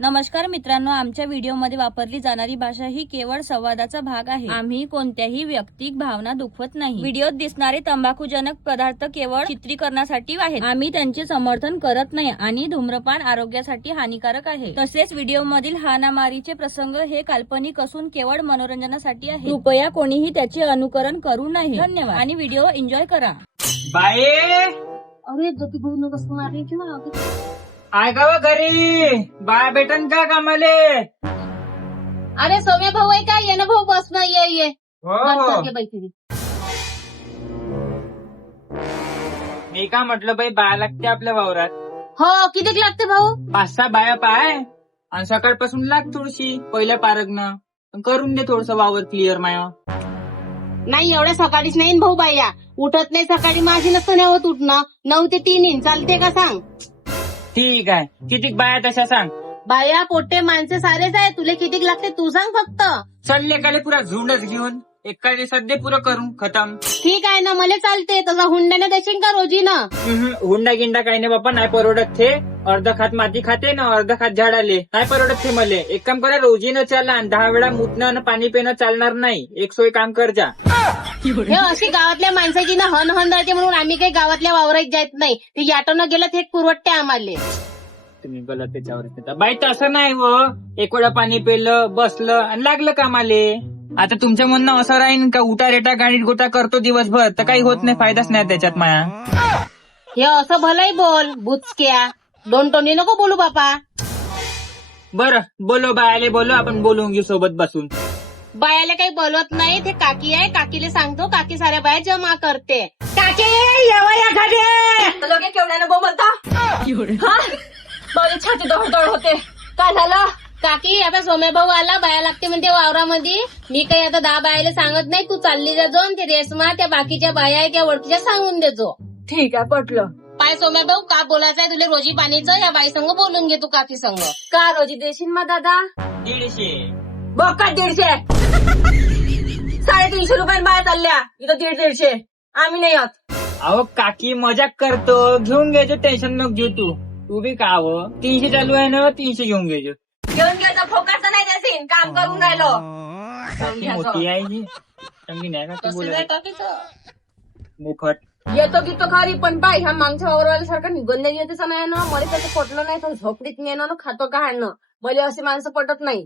नमस्कार मित्रांनो, आमच्या व्हिडिओमध्ये वापरली जाणारी भाषा ही केवळ संवादाचा भाग आहे. आम्ही कोणत्याही वैयक्तिक भावना दुखवत नाही. व्हिडिओत दिसणारे तंबाखूजनक पदार्थ केवळ चित्रीकरणासाठी आहेत. आम्ही त्यांचे समर्थन करत नाही आणि धूम्रपान आरोग्यासाठी हानिकारक आहे. तसेच व्हिडिओमधील हाणामारीचे प्रसंग हे काल्पनिक असून केवळ मनोरंजनासाठी आहे. कृपया कोणीही त्याचे अनुकरण करू नये. धन्यवाद आणि व्हिडिओ एन्जॉय करा. बाई अरे जती बोलू कसं मारली किंवा आहे का व घरी? बाया भेटन का कामाले? अरे सौम्या भाऊ आहे का? ये ना भाऊ, बस ना, ये हो मी का म्हटलं बाई, बाया लागते आपल्या वावरात. हो. किती लागते भाऊ? 5-6 बाया पाय आणि सकाळपासून लाग थोडीशी पहिल्या पारगनं करून दे थोडस वावर क्लिअर माया. नाही, एवढ्या सकाळीच नाही भाऊ. बाया उठत नाही सकाळी, माझी नसतं नाही होत उठणं. 9 ते 3 चालते का सांग? ठीक आहे. किती बाया तशा सांग. बाया पोट्टे माणसे सारेच आहे. तुला किती लागते तू सांग फक्त. चालले काले पुरा झुंडच घेऊन एका दिवसात दे पुरं करून खतम. ठीक आहे ना, मला चालते. तसा हुंड्याने देशील का रोजीनं? हुंडा गिंडा काही नाही बापा, नाही परवडत थे. अर्ध खात माती खाते ना, अर्ध खात झाडाले. नाही परवडत थे मले. एक काम करा, रोजीनं चाला आणि 10 वेळा मुतणं आणि पाणी पिणं चालणार नाही. एक सोय काम कर जा. हे अशी गावातल्या माणसाची ना हन हन राहते म्हणून आम्ही काही गावातल्या वावरात जात नाही. ते याटोनं गेलं ते पुरवठते आम्हाला. तुम्ही बोला त्याच्यावर बाई, तसं नाही व. एक वेळा पाणी पेलं, बसलं आणि लागलं कामाले. आता तुमच्या म्हणणं असं राहीन का उठा रेटा गाडीत गोटा करतो दिवसभर, तर काही होत नाही, फायदाच नाही त्याच्यात माया. हे असं भलंही बोल बुचक्या. दोन टोनी नको बोलू बापा. बरं बोलो, बायाले बोलो, आपण बोलून घेऊ सोबत बसून. बायाला काही बोलवत नाही. ते काकी आहे, काकीला सांगतो. काकी साऱ्या बाया जमा करते. काकी येवा या घरी. लोक केवढ्यानं बोलता? माझी छाती दडदड होते. काय झालं? काकी आता सोम्या भाऊ आला, बाया लागते म्हणते वावरामध्ये. मी काही आता 10 बायाला सांगत नाही. तू चालली जाजो ते रेसमा त्या बाकीच्या बाया आहे त्या ओळखीच्या सांगून देजो. ठीक आहे, पटलं. पाय सोम्या भाऊ, का बोलायचंय तुला रोजी पाणीचं? या बाई संग बोलून घे तू काकी संग. का रोजी देशील मग दादा? 150. बघा 150. 350 रुपये बाहेर चालल्या. इथं 150. आम्ही नाही आहोत. अहो काकी मजाक करतो, घेऊन घ्यायचं, टेन्शन नको घेऊ तू. तू बी का व 300 चालू आहे ना, 300 घेऊन घ्यायचं. घेऊन घ्यायचं, फोकाचं नाही देशील. काम करून राहिलो. काकी मोठी आहे ही. चांगली नाही का तू बोलायला? मुफट येतो की तो खरी, पण बाई ह्या मागच्या वावरवाल्यासारखं निघून नाही येते समय ना. मला त्याचं पटलं नाही, तर झोपडीत नेणं खातो का हाणं. मला अशी माणसं पटत नाही.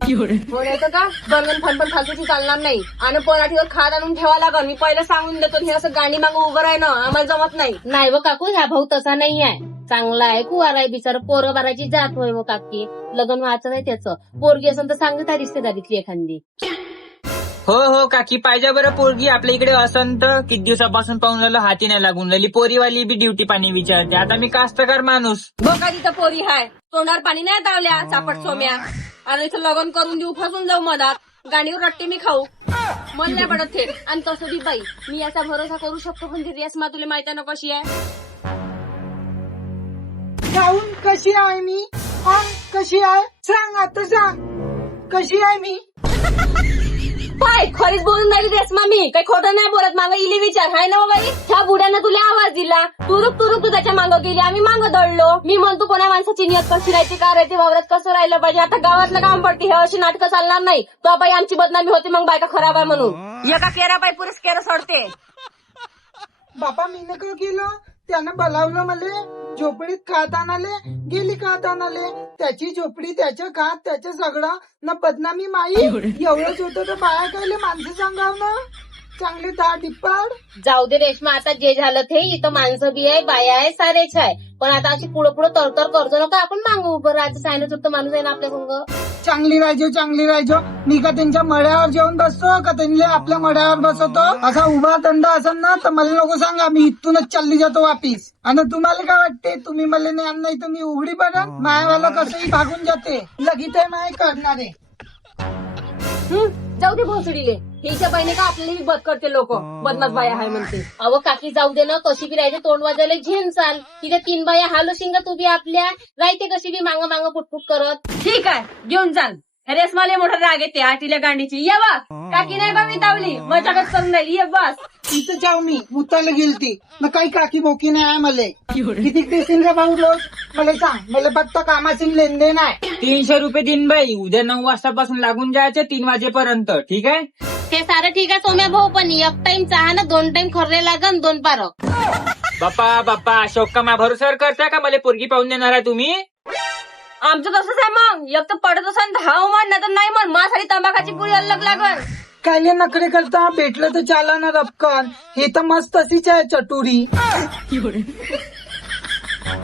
हो येतं का बंगन फन पण फालतूची चालणार नाही. आणि पराठीवर खाद आणून ठेवा लागल. मी पहिलं सांगून देतो, हे असं गाणी मागं उभं आहे ना, आम्हाला जमत नाही. नाही व काकू, ह्या भाऊ तसा नाही आहे. चांगला आहे, कुवारा आहे बिचार. पोरं बाराची जात होय व काकी. लग्न व्हायचं नाही त्याचं. पोरगी असं तर सांगते त्या रिश्तेदारीतली एखादी. हो काकी, पाहिजे बरं पोरगी आपल्या इकडे असन तर. किती दिवसापासून पाहून राहिलं, हाती नाही लागून राहिली. पोरीवाली बी ड्युटी पाणी विचारते. आता मी कास्तकार माणूस. बघा तिथं पोरी हाय, तोंडावर पाणी नाही दावल्या चापट सोम्या. आणि इथं लग्न करून देऊ, फसून जाऊ मधात. गाडीवर रट्टे मी खाऊ, मन नाही पडत ते. आणि तसं बी बाई, मी याचा भरोसा करू शकतो, पण ती रेसमा तुला माहिती ना कशी आहे. जाऊन कशी आहे मी? कशी आहे सांग, आता सांग. कशी आहे मी? पाय खरीच बोलून राहिली रेसमा. मी काही खोटं नाही बोलत. मागं इली विचार हाय ना बाई. ह्या बुड्यानं तुला आवाज दिला, तुरुक तू त्याच्या मागं गेली, आम्ही मागं दळलो. मी म्हणतो कोणा माणसाची नियत कशी राहायची, का राहते, वावरात कसं राहिलं पाहिजे. आता गावातलं काम पडते, हे अशी नाटकं चालणार नाही. तो बाई आमची बदनामी होती, मग बायका खराब आहे म्हणून. एका केरा बाई पुरेस केरं सोडते. बापा मी नका केलं. त्यानं बोलावलं मला, झोपडीत खात आणाले, गेली खात आणाले. त्याची झोपडी, त्याचं खात, त्याचं सगळं न बदनामी माई. एवढंच होतं तर बाया कायले माणसं सांगाव ना. चांगले टिप्पाड. जाऊ दे रेश्मा, आता जे झालं ते. इथं माणसं बी आहे, बाया आहे, सारेच आहे. पण आता अशी पुढं पुढं तरतर करतो नका. आपण मागं उभं राहायचं. सायनच होतं माणूस आहे ना आपल्या संग. चांगली राहायचो. मी का त्यांच्या मड्यावर जेवून बसतो का त्यांनी आपल्या मड्यावर बसवतो? असा उभा दंड असेल ना तर मला नको सांगा, मी इथूनच चालली जातो वापिस. आणि तुम्हाला काय वाटते, तुम्ही मला नाही तर मी उघडी बघा. मायावाला कसंही भागून जाते. लगीत आहे माय करणारे. जाऊ दे भोसडीले. हिच्या बहिणी का आपल्याला बद करते लोक, बदमाश बाया हाय म्हणते. अहो काकी जाऊ दे ना, कशी बी राहायचे, तोंड वाजायला झेन चाल. तिथे 3 बाया हालो शिंगा तू बी आपल्या राहते कशी बी मांग पुटपुट करत. ठीक आहे, घेऊन चाल. रेसमाले मोठा राग येते आटील्या गांडीची. ये बस काकी नाही बा मी तावली मजाकच करून राहिली. ये बस तिथं जाऊ मी मुताला गेलती मग काही काकी बोकी नाही आहे मला. किती देशील रे भाऊ रोज मला सांग. मला फक्त कामाची लेनदेन आहे. 300 रुपये दिन बाई. उद्या 9 वाजतापासून लागून जायचं 3 वाजेपर्यंत. ठीक आहे? ते सारं ठीक आहे सोम्या भाऊ, पण एक टाइम चहा ना 2 टाइम खरले लागन 2 पारक. बाप्पा अशोक का मा भरोसा करता का मला पोरगी पाहून देणार आहे तुम्ही? आमचं तसंच आहे मग. एक तर पडत असन धाव म्हण नाही तर नाही म्हण. माझ्यासाठी तंबाखाची पुरी अलग लागल. कायले नखरे करता भेटलं तर चाला ना रपकन. हे तर मस्त तशीच आहे चटुरी.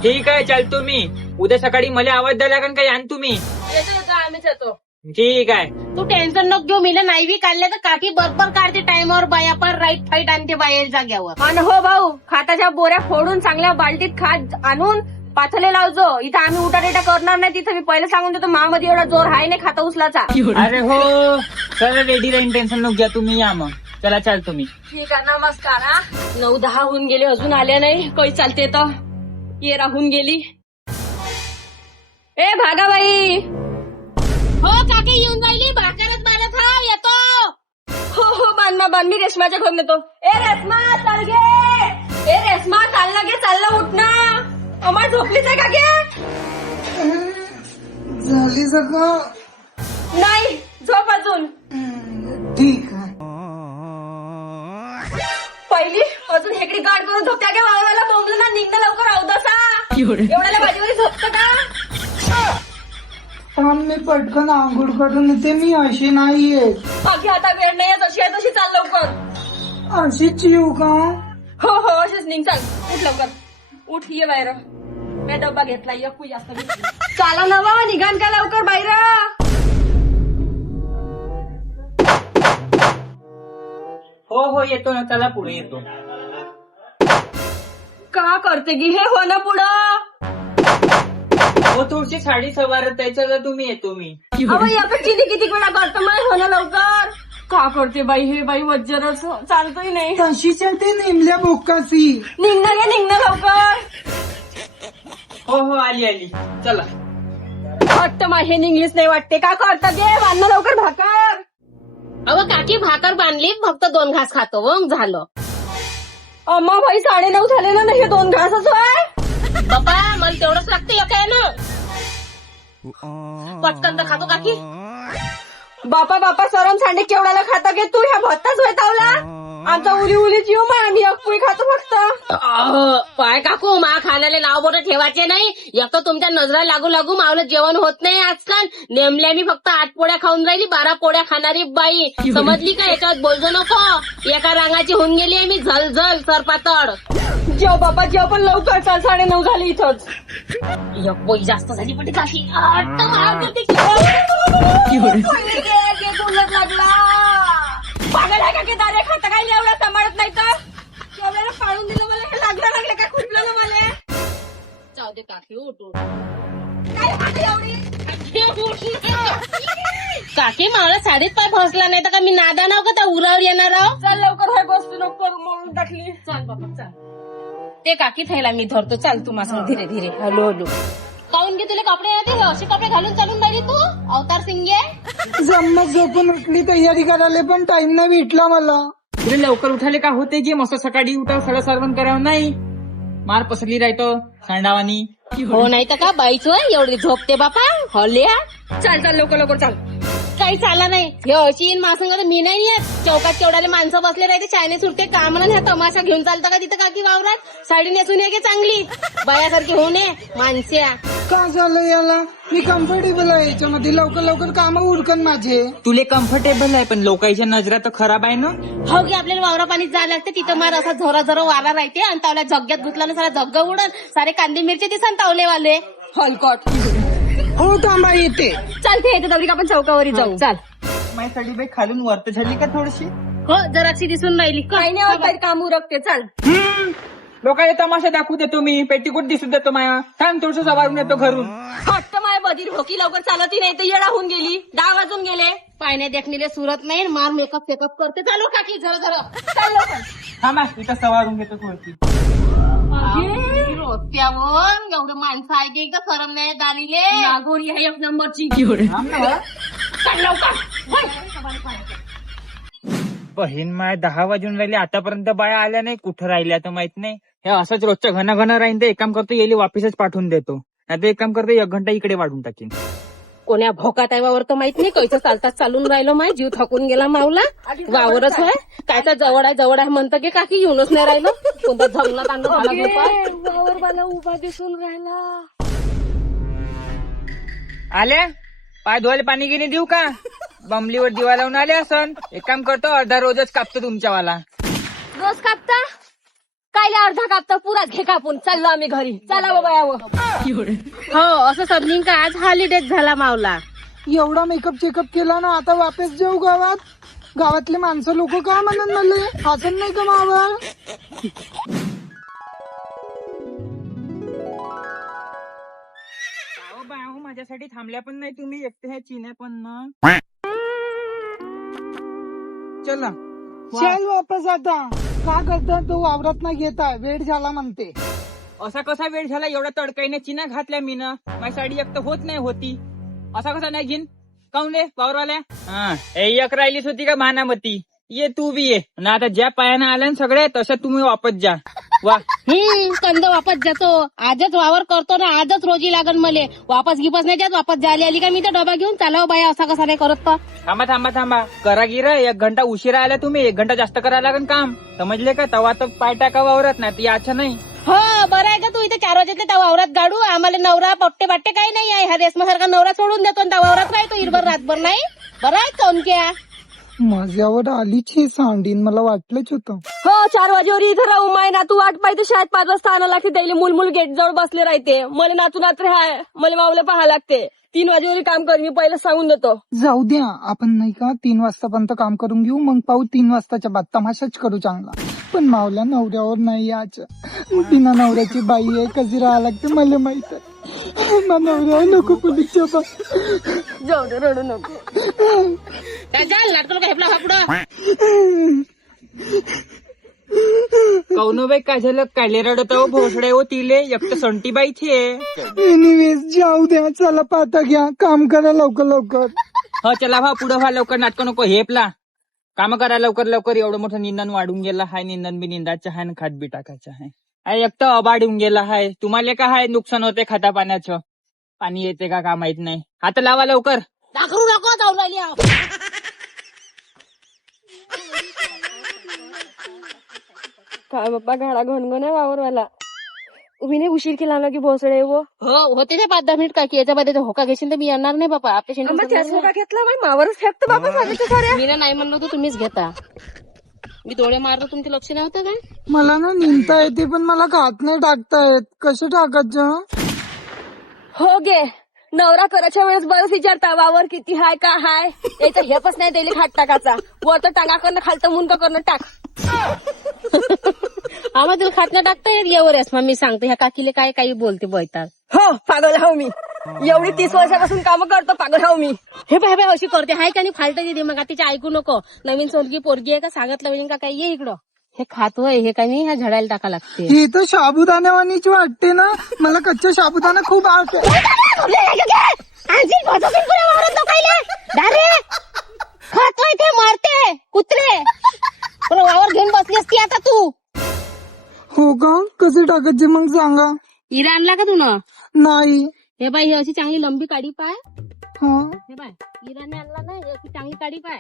ठीक आहे चल तुम्ही. उद्या सकाळी मला आवाज द्यायला लागेल काही आण तुम्ही. येतो आम्हीच येतो. ठीक आहे. तू टेन्शन नको घेऊ, मिला नाही बी काढले तर काकी बरोबर काढते टाइमवर बाया पर राईट फाईट आणते बाहेर जाग्यावर. आणि हो भाऊ खाताच्या बोऱ्या फोडून चांगल्या बालटीत खात आणून पाथले लावजो. इथं आम्ही उठाडेटा करणार नाही. तिथं मी पहिले सांगून देतो मामध्ये एवढा जोर आहे नाही खाता उचलाचा. अरे हो सर रेडी राहीन. टेन्शन नको घ्या तुम्ही. या मग चला चाल तुम्ही. ठीक आहे नमस्कार. 9-10 होऊन गेले अजून आल्या नाही. काही चालते तर ये राहून गेली. ए भागाबाई. हो काकी येऊन राहिली. भाकरच बारत हा येतो. हो बांध मी रेशमाच्या घरून येतो. ए रेशमा चाल गे. ए रेशमा चाल ना गे. चाललं उठ ना. अमार झोपलीच आहे का गे? झाली सगळं. नाही झोप अजून. ठीक आहे. पहिली अजून हेकडी गाड करून झोपत्या गे. वाळवायला बोंबलं ना निघणं लवकर अवदसा. एवढ्याला भाजीवर झोपतं का? पण मी पटकन आंघोळ करून येते. मी अशी नाहीये. बाकी आता वेळ नाही जशी आहे तशी चाल लवकर. अशीच येऊ का? हो अशीच निघ. चाल उठ लवकर. उठ ये बाहेर. मी डब्बा घेतला. एक जास्त घेतली. चाला ना बाबा निघान का लवकर बाहेर. हो येतो ना. चला पुढे येतो. का करते की हे हो ना पुढं. हो थोडीशी साडी सवारत आहे. चला तुम्ही येतो मी. अहो याकडे चिनी किती वेळा करतो माय हो ना लवकर. का करते बाई हे बाई वज्जरच चालतोय नाही. तशीच आहे ते नेमल्या बोकासी. निघणं लवकर. हो आली. चला. वाटतं मा हे निघलीच नाही वाटते. का करता गे बांधणं लवकर भाकर. अहो काकी भाकर बांधली फक्त 2 घास खातो मग झालं. अम्मा भाई 9:30 झाले ना. हे 2 घासच आहे. बाबा मला तेवढंच लागतं काय ना. पटकन तर खातो काकी. बापा सरम सांडे केवढ्याला खाता गे तू. ह्या भत्ताच होतावला. आमचा उली जीव मग आम्ही अकपुई खातो फक्त. पाय काकू मा खाण्याला नाव बोट ठेवायचे नाही. एक तर तुमच्या नजरा लागू मावलं जेवण होत नाही आजकाल. नेमल्या मी फक्त 8 पोळ्या खाऊन राहिली. 12 पोळ्या खाणारी बाई समजली का. याच्यात बोलजो नको. एका रांगाची होऊन गेली मी झलझल सरपातळ. जेव बाबा जेव पण लवकर. चाल 9:30 झाले इथंच. एक पोळी जास्त झाली पण काकी लागला. पागल आहे का की दारे खाता काय एवढा सांभाळत नाही तर. एवढ्याला पाळून दिलं मला. हे लागलं का खुरपलं मला. जाऊ दे काकी उठ. काय खाते एवढी. काकी मला साडीत पाय फसला नाही तर का मी नादा नाव का त्या उरावर येणार आहो. चल लवकर. ह्या गोष्टी नको करू म्हणून टाकली. चल बाबा चल. ते काकी थैला मी धरतो. चाल तू माझं धीरे हलो. काऊन घे तुला कपडे येते. असे कपडे घालून चालून राहिली तू अवतार सिंगे. जम्मत झोपून उठली तयारी करायला पण टाइम नाही भेटला मला. तुला लवकर उठाले का होते की मस्त सकाळी उठाव सगळं सर्वण करावं नाही. मार पसरली राहतो सांडावानी. हो नाही तर का बाईच एवढी झोपते बापा. हल्या चाल लवकर चाल. काही चालला नाही. हे अशी मासंग मी नाही येत. चौकात केवढ्याला माणसं बसले राहते. चायने सुटते काम ह्या तमाशा घेऊन चालतं का तिथं काकी वावरात. साडी नेसून ये गे चांगली बायासारखी होऊ नये माणस्या. का झालं याला. मी कम्फर्टेबल आहे याच्यामध्ये. लवकर काम उरकन माझे. तुले कम्फर्टेबल आहे पण लोकांच्या नजरा तर खराब आहे ना. हो की आपल्याला वावरा पाणी जायला लागते. तिथं मार असा झरा वारा राहते आणि तावल्या जग्यात गुतला ना सारा जग्ग उडन. सारे कांदे मिरची दिसन तावलेवाले हलकट. हो थांबा येते. चालते येते दगडी आपण चौकावरी जाऊ. चाल. माझ्यासाठी बाई खालून वरत झाली का थोडीशी. हो जराशी दिसून राहिली. काही नाही होत काही काम उरकते. चाल. लोकांना तमाशा दाखवू देतो मी. पेटीकोट दिसू देतो माया. थांब थोडस सवारून येतो घरून. फक्त माय बधीर भोकी लवकर चालती नाही तर येडा होऊन गेली. 10 वाजून गेले. पायने देखणीले सुरत नाही. मार मेकअप करते. चालू काकी जरा चाल लवकर. थांबा इथं सवारून घेतो थोडीशी. रोजच्यावर एवढे माणसं आहे की एकदा सरम नाही दानीले. नागोरी आहे 1 नंबरची. थांब ना. काढ लवकर. बहीण माय 10 वाजून राहिले आतापर्यंत बाया आल्या नाही. कुठं राहिल्या तर माहित नाही. हे असंच रोजचं घन राहीन तर एक काम करतो, येली वापिसच पाठवून देतो. नाही तर एक काम करतो, 1 घंटा इकडे वाढून टाकीन. कोण्या भोकात आहे वावर तर माहित नाही. कैचं चालतात चालून राहिलो माय. जीव थकून गेला मावला. वावरच आहे काय तर जवळ आहे म्हणतं की काकी येऊनच नाही राहिलं. कोणता झंगणात आणलं झाला झोपाय. वावर मला उभा दिसून राहिला. आल्या पाय धुवायला पाणी गिनी देऊ का? बमलीवर दिवा लावून आले असन. एक काम करतो, अर्धा रोजच कापतो तुमच्यावाला. रोज कापता कायला अर्धा कापता पुरा घे कापून. चाललो आम्ही घरी. चला बाबा यावं. हो असं समजीन का आज हॉलिडेज झाला मावला. एवढा मेकअप चेकअप केला ना, आता वापस जाऊ गावात. गावातले माणसं लोक काय म्हणून मला हसन नाही का मावा. माझ्यासाठी थांबल्या पण नाही तुम्ही. एकटे ह्या चिन्या पण ना. चला चल वापस आता. का करता तो वावरात ना घेता वेळ झाला म्हणते. असा कसा वेळ झाला? एवढा तडकाईने चिना घातल्या मी ना. माझी साडी एक तर होत नाही होती. असा कसा नाही घेईन? काऊन रे वावरवाल्या? हा एक राहिलीच होती का महानामती? ये तू बी ये ना. आता ज्या पायानं आल्या ना सगळे तशा तुम्ही वापस जा. वा कंद वापस जातो. आजच वावर करतो ना. आजच रोजी लागन मले. वापस गिपस नाही जात. वापस जायला आली का मी तर डबा घेऊन चालाव बाया. असा कसा नाही करत तर. थांबा करा गिरा. 1 घंटा उशिरा आल्या तुम्ही. 1 घंटा जास्त करायला लागेल काम. समजले का? तवा तर पाय टाका वावरत नाही. ती अच्छा नाही. हो बरं आहे का तू इथे 4 वाजले त्या वावरात गाडू. आम्हाला नवरा पट्टे बाट्टे काही नाही आहे. हा रेशमासारखा नवरा सोडून देतो आणि त्या वावरात राहतो इरभर रातभर नाही. बरं आहे चौनक्या. माझ्यावर आलीच ही सांडीन. मला वाटलंच होतं. हो 4 वाजेवर इथं राहू माय नातू वाट पाहिजे. शाळेत 5 वाजता आणा लागते. त्याला मूल गेट जवळ बसले राहते. मला नातू नात्रे हाय. मला मावले पाहा लागते. 3 वाजेवर काम कर. मी पहिलं सांगून देतो. जाऊ द्या आपण नाही का 3 वाजतापर्यंत काम करून घेऊ. मग पाहू 3 वाजताच्या बाद तमाशाच करू चांगला. पण मावल्या नवऱ्यावर नाही याच. बिना नवऱ्याची बाई आहे. कशी राहा लागते मला माहित आहे. नवऱ्या नको पोलीसच्या जाऊ दे रडू नको. नाटकं हेपला हापडं. कौनो बाई काय झालं? कायले रडत हो? भोसडे हो तिले. एक तर संटी बाईची आहे. एनिवेज जाऊ द्या. चला पाता घ्या. काम करा लवकर. हो चला भा पुढं व्हा लवकर. नाटकं नको हेपला. काम करा लवकर. एवढं मोठं निंदन वाढून गेलं हाय. निंदन बी निंदाचं हाय. खात बी टाकायचं हाय. एक तर अबाड येऊन गेला हाय. तुम्हाला काय हाय नुकसान होते खाता पाण्याचं. पाणी येते का माहित नाही. हात लावा लवकर. दाखवू नको जाऊन राहिली. काय बाप्पा घाडा घनघन आहे वावरवाला. उभीने उशीर केला ना की भोसडे वो. हो होते ते 5-10 मिनिट काय की याच्या मध्ये होका घेशील तर मी येणार नाही बापा. आपल्या घेतला मावरच फेकतो बाबा माझ्या. मी नाही म्हणलो तर तुम्हीच घेता. मी डोळे मारतो तुमचे लक्ष नव्हतं काय. मला ना निंदता येते पण मला खात नाही टाकता येत. कसं टाकायचं? हो गे नवरा करायच्या वेळेस बरंच विचारता वावर किती हाय का हाय. याचा हेपच नाही दिली खाट टाकाचा. वर तर टांगा करणं खालतं मुंड करणं टाक. आम्हाला तुला खात टाकता येत यावरच. मग मी सांगतो ह्या काकीले काय काही बोलते बोलतात. हो पागल हाव मी. एवढी 30 वर्षापासून काम करतो. पागल हाव मी. हे बाय अशी करते हाय का नाही फालतं दिली. मग तिच्या ऐकू नको. नवीन सोलगी पोरगी आहे का सांगितलं पाहिजे का काय. ये इकडं. हे खातोय हे काही नाही. ह्या झाडाला टाका लागते. हे तर साबुदाण्यावानीच वाटते ना. मला कच्चा साबुदाणा खूप आवडतो. खातोय ते मारते कुत्रे. पण वावर घेऊन बसली असती आता तू. हो का? कसे टाकायचे मग सांगा. इरा आणला का तू न? नाही. हे बाई ही अशी चांगली लंबी काडी पाय. हा हे बाय इराने आणला नाही. अशी चांगली काडी पाय.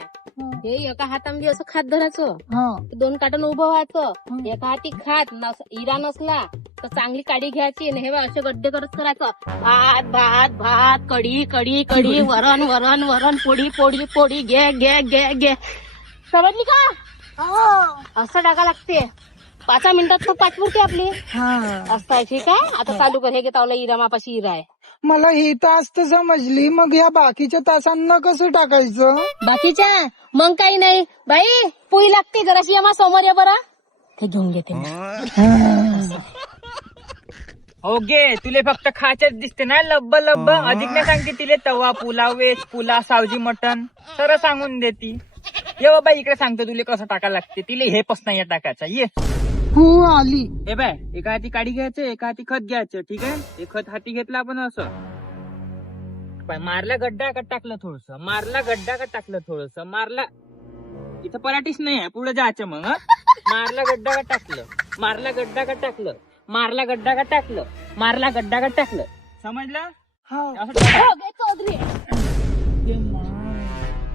हे एका हातामध्ये असं खात धरायचं. हा 2 काटून उभं व्हायचं. एका हाती खात इरा नसला तर चांगली काडी घ्यायची. हे बा असे गड्डे करत करायचं. भात कढी वरण पोळी घे. समजली का? असं टाका लागते. 5 मिनिटात तर पाठवते आपली. असं आहे ठीक आहे. आता चालू कर. हे घे तावला इरा मापाशी इरा आहे. मला हे तास तर समजली. मग या बाकीच्या तासांना कसं टाकायचं? बाकीच्या मग काही नाही बाई. पोळी लागते जराशी या समोर या बरा. ते घेऊन घेते. हो गे तुले फक्त खायचंच दिसते ना. लब्ब अधिक नाही सांगते तिले. तवा पुलाव वेज पुला सावजी मटन सरळ सांगून देती. ये बाबा इकडे सांगतो तुले कसं टाकायला लागते. तिले हे पस नाही टाकायचं. ये हो आली. हे बाय एका हाती काडी घ्यायचं एका हाती खत घ्यायचं. ठीक आहे. हे खत हाती घेतलं आपण असं पाय मारला गड्डा का टाकलं थोडस, मारला गड्डा का टाकलं थोडस, मारला इथं पराठीच नाही आहे, पुढे जायचं मग हं? मारला गड्डा का टाकलं, मारला गड्डा का टाकलं, मारला गड्डा का टाकलं, मारला गड्डा का टाकलं, समजलं? असं टाका.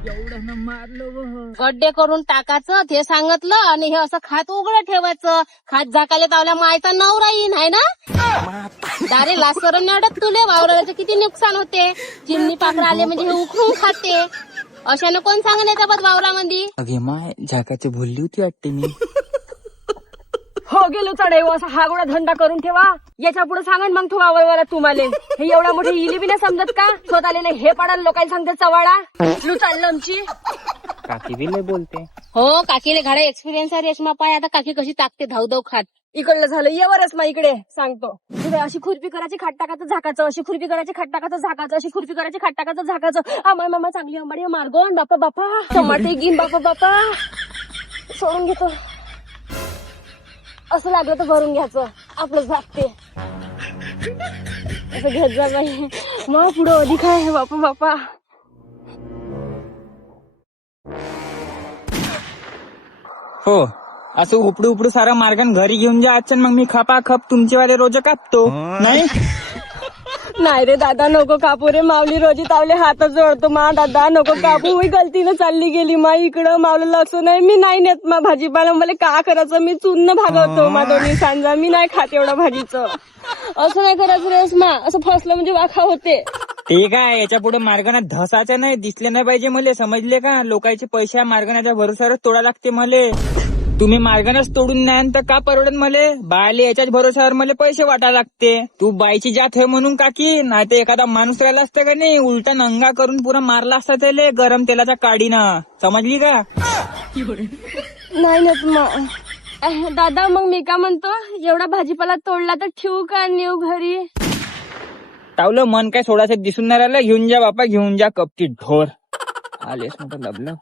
एवढं न मारलं गड्डे करून टाकायचं ते सांगितलं, आणि हे असं खात उघडं ठेवायचं. खात झाकाले तावल्या मायचा नवरा येईन आहे ना. दारे लास करून नाही अडत तुले, वावराचं किती नुकसान होते. चिमणी पाखरं आले म्हणजे हे उखरून खाते. अशानं कोण सांगून येतं बघ वावरामध्ये. अगे माय झाकाची भुलली होती वाटते मी. हो गेलो चढाई असा हा गोळा धंदा करून ठेवा. याच्या पुढे सांगन मग तो वावरवाला तुम्हाला. हे एवढा मोठे इली बी नाही समजत का? स्वतःले नाही हे पडाल लोकांना सांगते चवाळा लू चाललं आमची. काकी बी लय बोलते. हो काकीले घरा एक्सपिरियन्स आहे रेशमा. पाय आता काकी कशी टाकते धाव धाव खात. इकडलं झालं येवरच मग इकडे सांगतो. अशी खुरपी करायची खाट टाकायचं झाकाचं, अशी खुरपी करायची खाट टाकायचं झाकाचं, अशी खुरपी करायची खाट टाकायचं झाकाचं. आम्हा मामा चांगली आंबाडी मार्गोन बापा बापा टमाटे घेईन बापा बापा. सोडून घेतो. असं लागलं तर भरून घ्यायचं आपलं झाकते. असं घेत जा बाई. मग पुढं अधिक आहे बापा बापा. हो असं उपडू उपडू सारा मार्गन घरी घेऊन जा. आजच्या मग मी खपा खप तुमचे वाले रोज कापतो. नाही नाही रे दादा नको कापू रे. माऊली रोजी तावले हात जोडतो. मा दादा नको कापू. मी गलतीनं चालली गेली मा इकडं. मावलं लक्ष नाही. मी नाही नेत मा भाजीपाला. मला का करायचं. मी चूर्ण भागवतो मा दोन्ही सांजा. मी नाही खात एवढं भाजीचं. असं नाही करायचं रेस मा. असं फसलं म्हणजे वाखा होते. ठीक आहे याच्या पुढे मार्गाने धसाच्या नाही दिसले नाही पाहिजे मले. समजले का? लोकांचे पैसे मार्गानाच्या भरोसावर तोडा लागते मले. तुम्ही मार्गानच तोडून नाही तर का परवडत मले. बायले याच्याच भरोसावर मला पैसे वाटायला लागते. तू बाईची जात आहे म्हणून काकी. नाही तर एखादा माणूस राहिला असतं का नाही उलटा नंगा करून पुरा मारला असता त्याले गरम तेलाच्या काडीनं. समजली का? नाही नेत मग दादा. मग मी का म्हणतो एवढा भाजीपाला तोडला तर ठेवू का नेऊ घरी. तावलं मन काय सोडायचं दिसून नाही राहिलं. घेऊन जा बापा घेऊन जा कपटी ढोर. आलेस मोठं लबलं.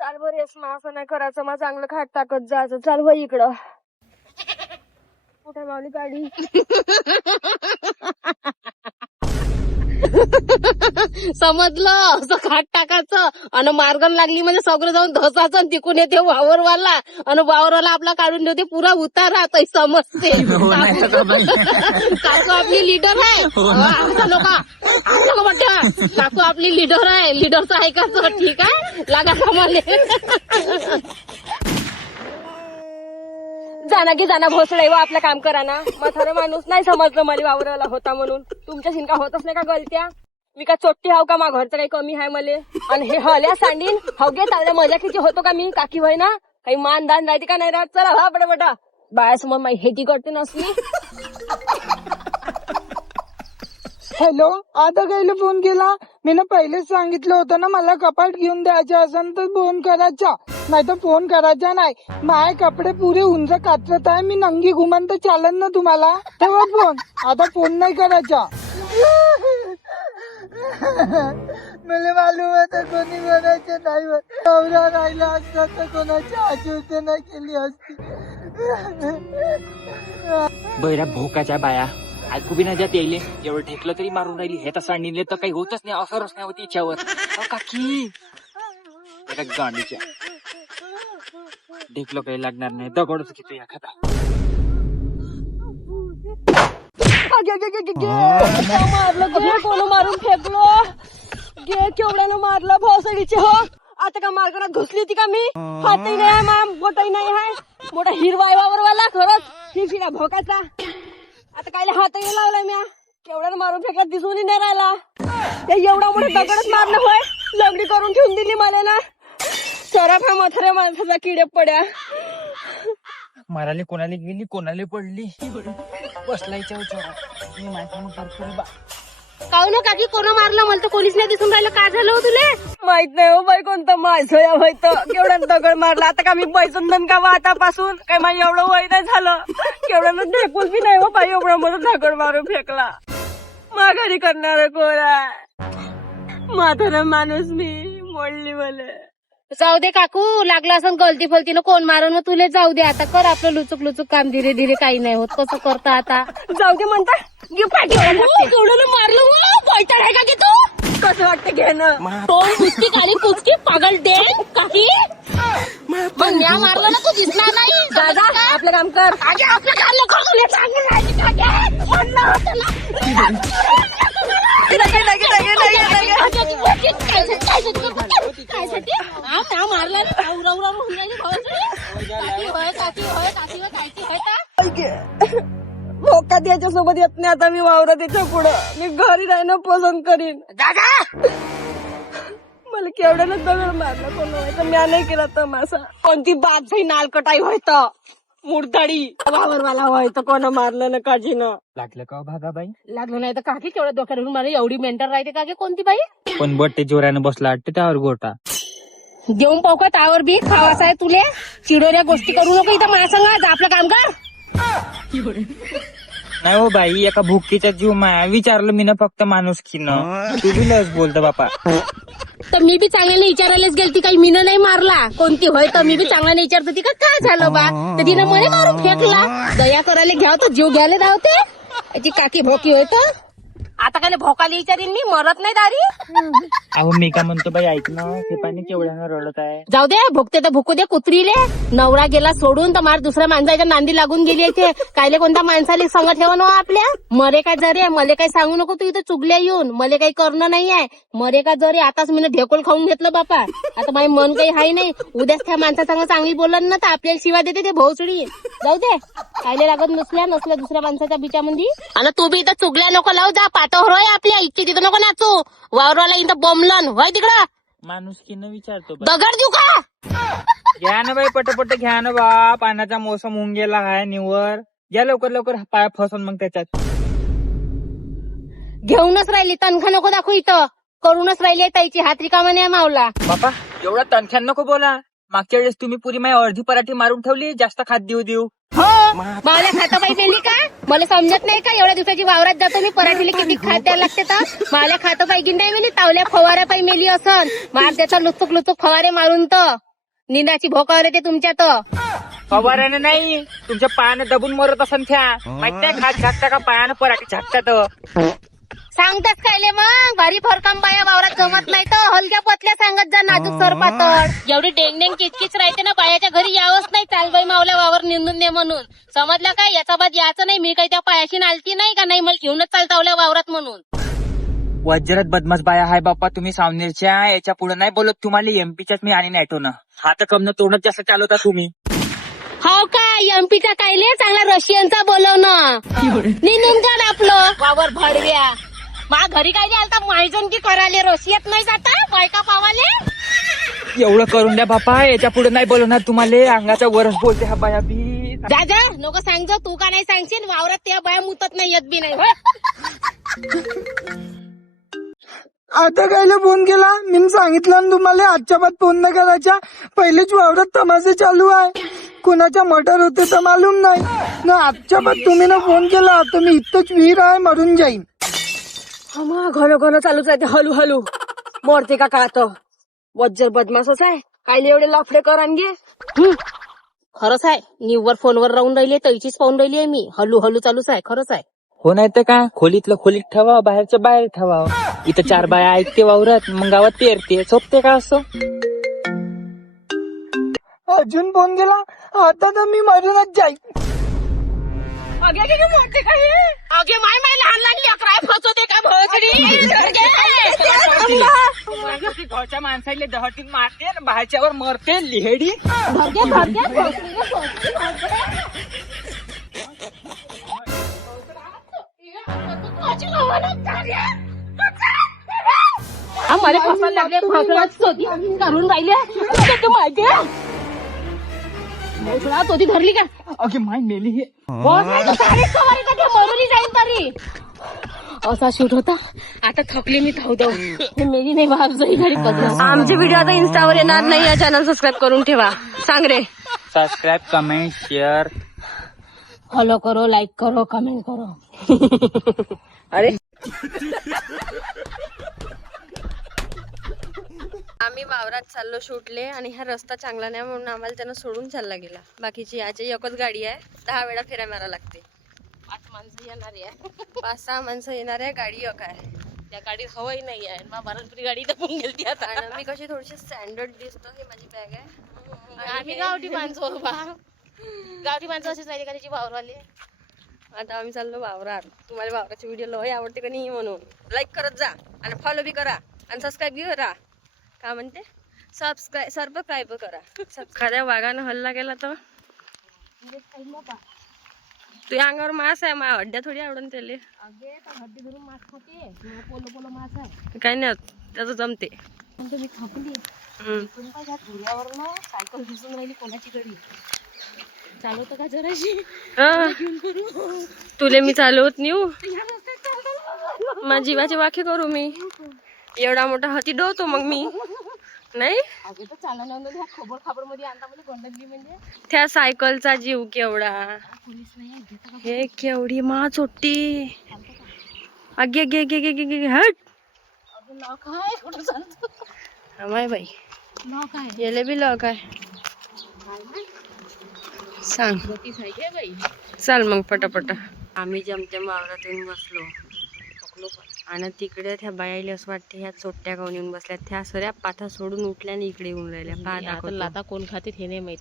चाल बरं येस मा. असं नाही करायचं मा. चांगलं खाट टाकत जायचं. चाल भाई इकडं. कुठे मावली गाडी. समजलं असं खाट टाकायचं. आणि मार्गन लागली म्हणजे सगळं जाऊन धसाचं. आणि तिकून येते वावरवाला. आणि वावरवाला आपला काढून ठेवते पुरा उतारा. तरी समजते. काकू आपली लीडर आहे. काकू आपली लीडर आहे. लीडरचं ऐकायचं. ठीक आहे लागा कामाले. जाना की जाना भोसडे व आपलं काम करा ना. म्हातारा माणूस नाही समजलं मला वावराला होता म्हणून. तुमच्या शिनका होतच नाही का गलत्या. मी का चोट्टी हाव का. मा घरचं काही कमी आहे मले. आणि हे हल्या सांडीन हवगे चांगल्या मजाकीची होतो का मी. काकी होय ना काही मान दान राहते का नाही राहत. चला हा बडे बटा बायासमोर माही हेती करते नसली. हॅलो आता कायले फोन केला. मी ना पहिलेच सांगितलं होतं ना मला कपाट घेऊन द्यायचं असेल तर फोन करायचा. नाही तर फोन करायचा नाही. माझे कपडे पुरे उंच कात्रत आहे. मी नंगी घुमान तर चालन ना तुम्हाला. तेव्हा फोन. आता फोन नाही करायचा. मला मालूम होतं कोणी म्हणायचं नाही. नवरा राहिला असता तर कोणाची आजीवते नाही केली असती. बैरा भोकाच्या बाया ऐकू बी नाही जात यायले. एवढं ढेकलं तरी मारून राहिली. हे तर सांडले तर काही होतच नाही. असरच नाही होती याच्यावर. काकी गांडीच्या ढेकलं काही लागणार नाही. दगडच घेतो एखादा. मारलं गे. कोण मारून फेकलो गे. केवढ्यानं मारलं भोसडीचे. हो आता का मार्गात घुसली होती का मी. हातही नाही आहे बोटही नाही आहे. मोठा हिरवा वावरवाला खरंच. ही फिरा भोकाचा. आता काय हातही लावलाय म्या. केवढ्यानं मारून फेकला दिसून नाही राहिला. ते एवढा मोठा दगडच मारलं होय. लंगडी करून ठेवून दिली मला ना. चराफा मथऱ्या माणसाचा किडे पड्या. माराले कोणाला गेली कोणाला पडली. बसलायच्या मी माझ्या करतो बा. काऊ ना काकी कोण मारलं. मला तर कोणीच नाही दिसून राहिलं. काय झालं हो तुले. माहित नाही हो बाई कोणतं माझं या व्हायचं. केवढ्यानं दगड मारला. आता का मी पैसून दन का आतापासून काय माझं एवढं वय नाही झालं. केवढ्यानं ढेकूल बी नाही हो बाई. एवढं मोठं दगड मारून फेकला. माघारी करणार कोरा. म्हातारा माणूस मी मोडली मला. जाऊ दे काकू. लागलं असं गलती फलतीनं कोण मारून मग तुले जाऊ दे. आता कर आपलं लुचुक लुचुक काम. धीरे धीरे काही नाही होत. कसं करता आता. जाऊ दे म्हणता. केवढ्यानं मारलं. बैठा आहे का की तू. कसं वाटतं घेणं. तोंड कुस्ती काळी कुस्ती पागल दे काही मग म्या मारलं ना तू दिसणार नाही. दादा आपलं काम कर. कागे आपलं काम नको तुला चांगलं राहिली कागे म्हणलं होतं ना. कायसाठी म्या मारला ना उराउरा होऊन राहिली भावाची. काकी होय का भोका त्याच्या सोबत येत नाही आता मी वावरात त्याच्या पुढं. मी घरी राहणं पसंत करीन. दादा मला केवढ्यानं दगड मारला कोण व्हायचं. म्या नाही केला तमाशा. कोणती बात झाली नालकटाई व्हायचं मुडदाडी वावरवाला व्हायचं कोण मारलं ना काजीनं. लागलं का हो भागाबाई? लागलं नाही तर काकी केवढ्या डोक्यावरून मला एवढी मेंटर राहते काकी कोणती बाई. पण बट्टे जोरानं बसला वाटतं त्यावर गोटा. देऊन पाहू का त्यावर बी खावासा आहे तुले. चिडोऱ्या गोष्टी करू नको इथं माझ्या संग. जा आपलं काम कर. नाही हो बाई, एका भुकीचा जीव माया. विचारलं मी ना फक्त माणुसकीनं. तू बी लस बोलतो बापा. तर मी बी चांगल्याने विचारायलाच गेलती काही मीनं नाही मारला. कोणती होय तर मी बी चांगल्याने विचारत होती का काय झालं बा. तर तिनं मला मारून फेकला. दया करायला घ्याव तर जीव घ्यायला धावते. याची काकी भोकी होय तर आता काय भोकाला विचारीन मी मरत नाही दारी. अहो मी का म्हणतो बाई, ऐक ना, ते पाणी केवढ्यानं रडत आहे. जाऊ दे भोगते तर भुकू दे कुत्रीले. नवरा गेला सोडून तर मार दुसऱ्या माणसाच्या नांदी लागून गेली इथे. कायले कोणत्या माणसाला संग ठेवा ना आपल्या. मरे काय जरे मले काही सांगू नको तू इथं चुगल्या येऊन. मले काही करणं नाहीये. मरे का जरे आताच मी ढेकोल खाऊन घेतलं बापा. आता माझे मन काही हाय नाही. उद्याच त्या माणसा संग चांगली बोलन ना तर आपल्याला शिवा देते ते भोसडी. जाऊ दे कायले लागत नसल्या दुसऱ्या माणसाच्या बिचामध्ये. आणि तू बी इथं चुगल्या नको लावू. जा पाठवर होय आपल्या इतकी तिथं नको नाचू. वावरवाला इथं बोंबलन होय तिकडं. माणुसकीनं विचारतो बाई. दगड देऊ का. घ्या ना बाई पटपट घ्या ना बा. पाण्याचा मोसम होऊन गेला आहे निवर. घ्या लवकर लवकर पाय फसून मग त्याच्यात. घेऊनच राहिली तनखा नको दाखवू इथं. करूनच राहिली ताईची हात रिकामा नाही मावला. बापा एवढा तणख्यान नको बोला. मागच्या वेळेस तुम्ही पुरी माझी अर्धी पराठी मारून ठेवली जास्त खात देऊ. हो मला खाता पाई पेली का. मला समजत नाही का एवढ्या दिवसाची वावरात जातो मी पराठीला किती खात द्यायला लागते तर. मला खातं पाहिजे नाही मेली तावल्या फवाऱ्या पाई मेली असन. मार त्याचा लुचुक फवारे मारून तर निंदाची भोकावर येते तुमच्यात. फवाऱ्यानं नाही तुमच्या पायानं दबून मरत असन त्या. माहित नाही खात घातता का पायानं पराठी झाकतात. सांगतात कायले मग भारी फरकाम बाया वावरात जमत नाही तर हलक्या पतल्या सांगत जा नाजूक सरपातळ. एवढी डेंग किचकिच राहते ना बायाच्या घरी यावंच नाही. चालबाई मावल्या वावर निंदून दे म्हणून. समजलं काय याचा बाद याचं नाही. मी काही त्या पायाशी नालती नाही का नाही मला घेऊनच चालतावल्या वावरात म्हणून. वज्रात बदमाश बाया हाय बाप्पा तुम्ही सावनेरच्या. याच्या पुढे नाही बोलत तुम्हाला. एमपीच्याच मी आणि नॅटोनं हात कमनं तोंडच जास्त चालवता तुम्ही. हो का एमपीचा कायले चांगला रशियनचा बोलवणं. निंदून काढ आपलं वावर भडव्या. मा घरी काय आलता मायजन की कराले रशियात नाही जाता बायका पावाले. एवढं करून द्या बापा. याच्या पुढे नाही बोलवणार तुम्हाला. अंगाचा वरच बोलते हा बाया बी. जा नको सांगजो. तू का नाही सांगशील वावरात त्या बाया मुतत नाही येत बी नाही. आता कायला फोन केला. मी सांगितलं ना तुम्हाला आजच्या बाद फोन न करायच्या. पहिलेच वावरात तमाशे चालू आहे. कुणाच्या मटर होते तर मालूम नाही ना. आजच्या बाद तुम्ही ना फोन केला तर मी इथंच विहीर आहे मरून जाईन. घन चालूच राहते हलू मरते का आता. वज्जर बदमाशच आहे. कायले एवढे लफडे कर आणगे. खरंच आहे. निव्वर फोनवर राहून राहिली तैचीच पाहून राहिली आहे मी. हलू चालूच आहे खरंच आहे. हो नाही तर का खोलीतलं खोलीत ठेवा बाहेरच्या बाहेर ठेवा. इथं 4 बाया ऐकते वावरात मग गावात पेरते. सोपते का असं. अजून फोन केला आता तर मी मरूनच जाईन. मरते का हे. अगे माय लहान लेकराय फसवते का भोसडी. घरच्या माणसाला दहटीन मारते आणि बाहेरच्यावर मरते लिहेडी. मला फसवायला लागले. फसवत करून राहिले माहिती. तोती धरली का. अगे माय मेली हे. मरुली जाईल तरी. असा शूट होता. आता थकली मी धाव हे मेली नाही बाजू घरी. आमचे व्हिडिओ आता इंस्टावर येणार नाही. या चॅनल सबस्क्राईब करून ठेवा. सांग रे. सबस्क्राईब कमेंट शेअर फॉलो करो लाईक करो कमेंट करो. अरे आम्ही वावरात चाललो शूटले आणि हा रस्ता चांगला नाही म्हणून आम्हाला त्यानं सोडून चालला गेला. बाकीची याची एकच गाडी आहे. 10 वेळा फेऱ्या मारा लागते. 5 माणसं येणार आहे. 5-6 माणसं येणार आहे. गाडी एक आहे. त्या गाडीत हवाही नाही आहे मग भारतपुरी गाडी तर पण गेली आता. आणि मी कशी थोडीशी स्टँडर्ड दिसतो, ही माझी बॅग आहे. आम्ही गावठी माणसं बा, गावठी माणसं अशीच राहिली का त्याची वावरवाले. आता आम्ही चाललो वावरात. तुम्हाला वावराचे व्हिडिओ लय आवडते का नाही म्हणून लाईक करत जा आणि फॉलो बी करा आणि सबस्क्राईब बी करा. काय म्हणते, सबस्क्राईब करा. एखाद्या वाघानं हल्ला केला तर तुझ्या अंगावर मास आहे, मा हड्ड्या थोडी आवडून त्याले. अगे तर हड्डी धरून मास खाते, पोलो पोलो मास आहे. काही नाही होत, त्याचं जमते. म्हणजे मी थांबली इकडून काय ह्या धुऱ्यावरनं सायकल दिसून राहिली कोणाची गाडी चालवतं का जराशी घेऊन करू. तुले मी चालवत नेऊ, माझ्या जीवाचे वाखे करू मी. एवढा मोठा हाती डोवतो मग मी नाही. अगे तर चालवलं खबर खबर मध्ये आणता म्हणजे गंडली म्हणजे त्या सायकलचा जीव केवढा, पोलीस नाही हे केवढी मा चोट्टी. आगे आगे आगे आगे आगे हट. अजून नाव काय कुठं चालतो माय बाई, नाव काय गेले बी लॉक आहे. सांग गतीस आहे काय बाई. चल मग पटापट. आम्ही जमतेम वावरात येऊन बसलो आणि तिकडे त्या बायाला असं वाटते ह्या चोट्ट्या गाऊन येऊन बसल्या. त्या सऱ्या पाठा सोडून उठल्या आणि इकडे येऊन राहिल्या. पहा दाखवतो, लाता कोण खाते हे नाही माहित.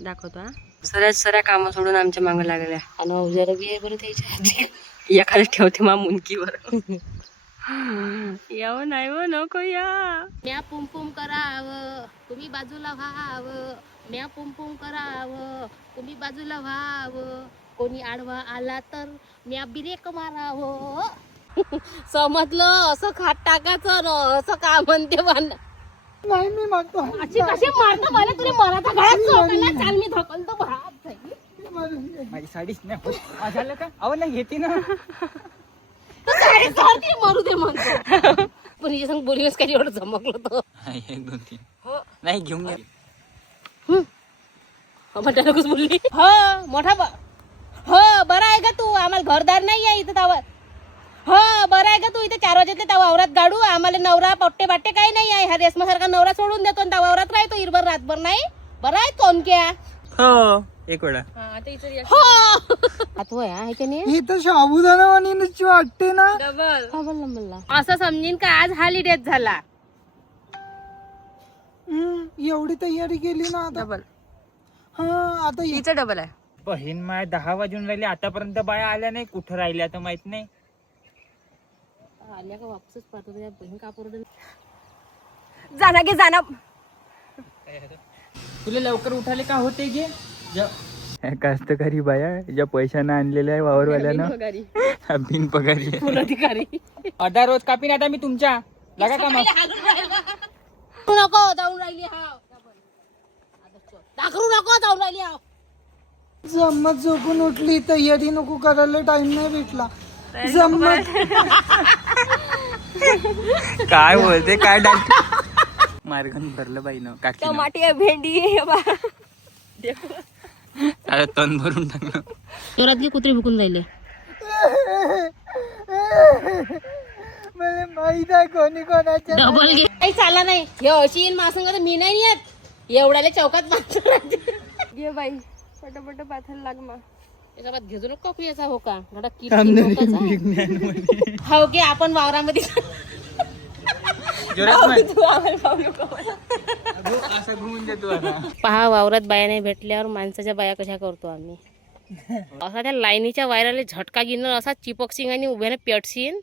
दाखवतो. हा सऱ्या कामं सोडून आमच्या मागं लागल्या. आणि अवजार बी आहे बरं त्याच्या एखाद्या ठेवते मा मुनकीवर. यावं नाही व नको या. म्या पुम करावं तुम्ही बाजूला व्हावं, म्या पुम करावं तुम्ही बाजूला व्हावं, कोणी आडवा आला तर म्या ब्रेक मारावं. समजलं, असं खात टाकायचं ना, असं का म्हणते बांध. नाही मी मागतो. अशी कशी मारतो मला, तुला मराठा घरात सोडला. चाल मी ढकलतो भात. माझी साडीच नाही होत. झालं का अहो नाही घेते ना. मरू दे म्हणतो पण हिच्या संग बोलीनच काही एवढं जमकलं तर 1 2 3 नाही घेऊन घ्या. म्हणता नकोच बोलली. हो मोठा हो बरं आहे का तू, आम्हाला घरदार नाही आहे इथं तावर. हो बरं आहे का तू, इथे 4 वाजले त्या वावरात गाडू. आम्हाला नवरा पट्टे बाट्टे काही नाही आहे. हा रेशमासारखा नवरा सोडून देतो आणि त्या वावरात राहतो इरभर रातभर. नाही बरं आहे कोण क्या. हो एक वेळा हो आठवय आहे की नाही. ही तर साबुदाणा आणि नुसती वाटते ना. असं समजीन का आज हॉलिडेज झाला. एवढी तयारी केली ना आता. डबल. हा आता हिचं डबल आहे. बहीण माय 10 वाजून राहिले आतापर्यंत बाया आल्या नाही. कुठं राहिल्या तर माहित नाही. आल्या का वापसच पाहतो त्या बहीण कापड. जाना गे जाना. तुला लवकर उठाले का होते गे. कास्तकारी बाया ज्या पैशानं आणलेल्या आहे वावरवाल्यानं बिन पगारी अधिकारी अर्धा रोज कापीन आता मी तुमच्या लागा का मग. नको जाऊन राहिली हा दाखवू नको जाऊन राहिली हा. जम्मत झोपून उठली, तयारी नको करायला टाइम नाही भेटला. जम्मत काय बोलते काय डाल मार्गन भरलं बाई न काकी टमाटी आहे, भेंडी आहे. आता तण भरून टाकलं. जोरातली कुत्री भुकून राहिले. मला माहित आहे कोणी कोणाच्या. डबल घे काही चाला नाही. हे अशी मासंग मी नाही येत. एवढ्याला चौकात माणसं राहते. घे बाई पटापट पाथायला लाग मग. त्याच्यात घेजो नको काकू याचा हो का घडा किती हो की आपण वावरामध्ये असं घुमून देतो आता. पहा वावरात बाया नाही भेटल्यावर माणसाच्या बाया कशा करतो आम्ही. असा त्या लाईनीच्या वायराला झटका घेणं, असा चिपक सिंग आणि उभ्याने पेटशीन